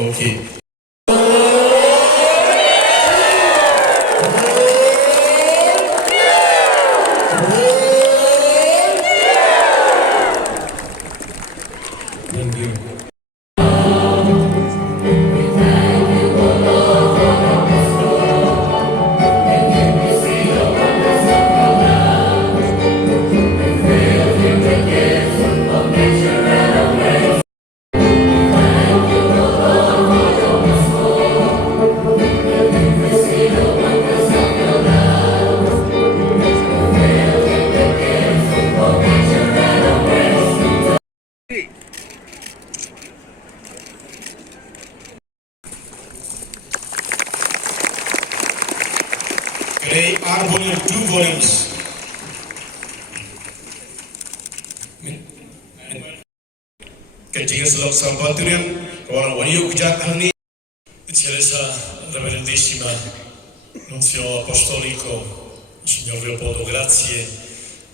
Okay. Thank you. Today, our volume, 2 volumes. Kencing selok sampaturian, orang wayu kejat ahli. Eccellenza Reverendissima Nunzio Apostolico, Signor Leopoldo, grazie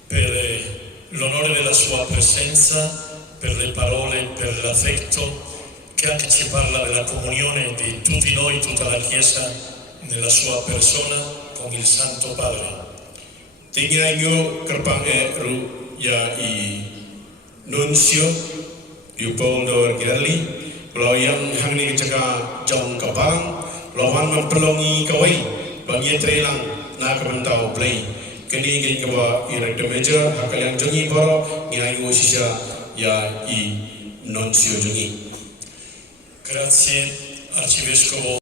per l'onore della sua presenza, per le parole, per l'affetto che anche ci parla della comunione di tutti noi, tutta la Chiesa, nella sua persona con il Santo Padre. Tinggal kerpang ru ya i Nunzio Leopoldo Gali, kalau yang hari ini jaga jauh kapal, lawan memperlongi kawai, bagi trelang nak mentau play. Kini gini kawa irak meja, hakal yang jongi paro, ngai usisa ya i Nunzio jongi. Grazie Arcivescovo.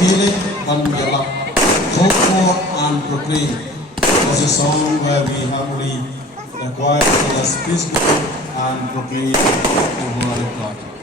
Healing and Yalak. Hope for and proclaim was a song where we humbly require us peaceful and proclaim the word of God.